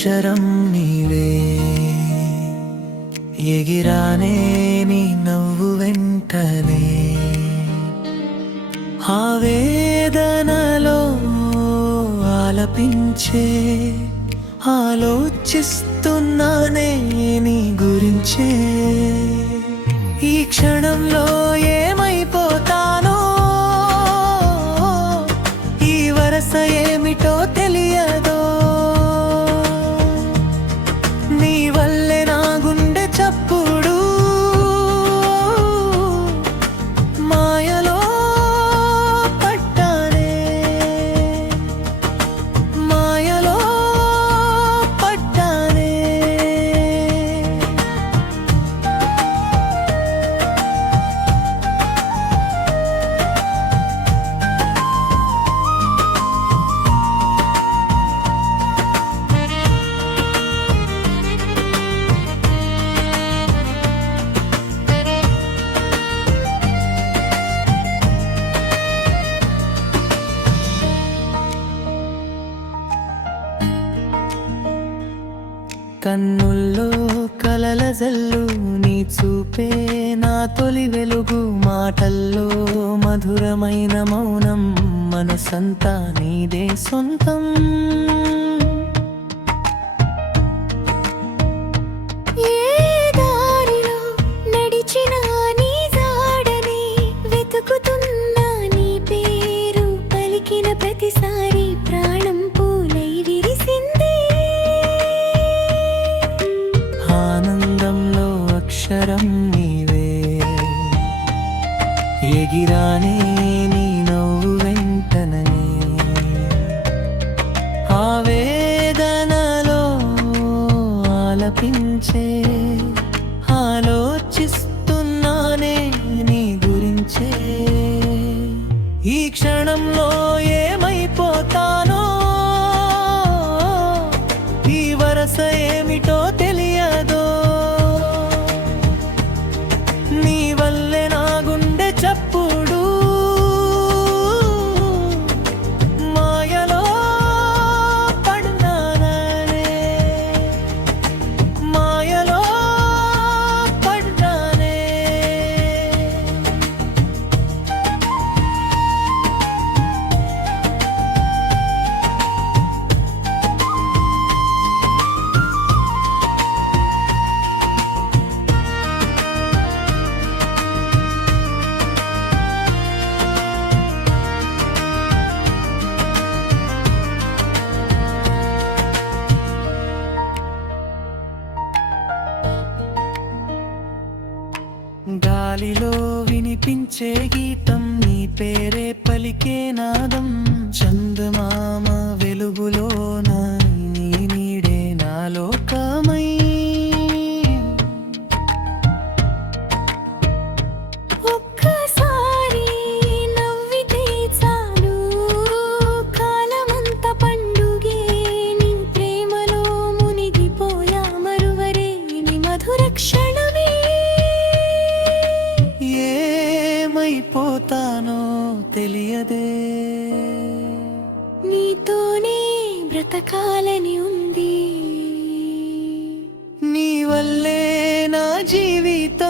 అక్షరం నీవే. ఎగిరానే నీ నవ్వు వెంటనే, ఆవేదనలో ఆలపించే, ఆలోచిస్తున్నానే నీ గురించే. ఈ క్షణంలో ఏమైపోతానో, ఈ వరస ఏమిటో తెలియదో. నీ వల్లే నా గుండె చప్పుడు మాయలో పడ్డానే, మాయలో పడ్డానే. కన్నుల్లో కలల జల్లు, నీ చూపే నా తొలి వెలుగు. మాటల్లో మధురమైన మౌనం, మనసంతా నీదే సొంతం. ఏ దారిలో నడిచినా నీ జాడనే వెతుకుతున్నా, నీ పేరు పలికిన ప్రతిసారి ప్రాణం పూలై విరిసింది. ఆనందంలో అక్షరం నీవే, ఎగిరానే నీ నవ్వు వెంటనే, ఆవేదనలో ఆలపించే, ఆలోచిస్తున్నానే నీ గురించే. ఈ క్షణంలో ఏమైపోతానో, ఈ వరస ఏమిటో తెలియదో. నీ వల్లే నా గుండె చప్పుడు మాయలో పడ్డానే, మాయలో పడ్డానే. గాలిలో వినిపించే గీతం, నీ పేరే పలికే నాదం. చందమామ వెలుగులోన నీ నీడే నా లోకమై, ఒక్కసారి నవ్వితే చాలు కాలమంత పండుగే. నీ ప్రేమలో మునిగిపోయా, మరువరే నీ మధుర క్షణమే. ఏమైపోతానో తెలియదే, నీతోనే బ్రతకాలని ఉంది. నీ వల్లే నా జీవితం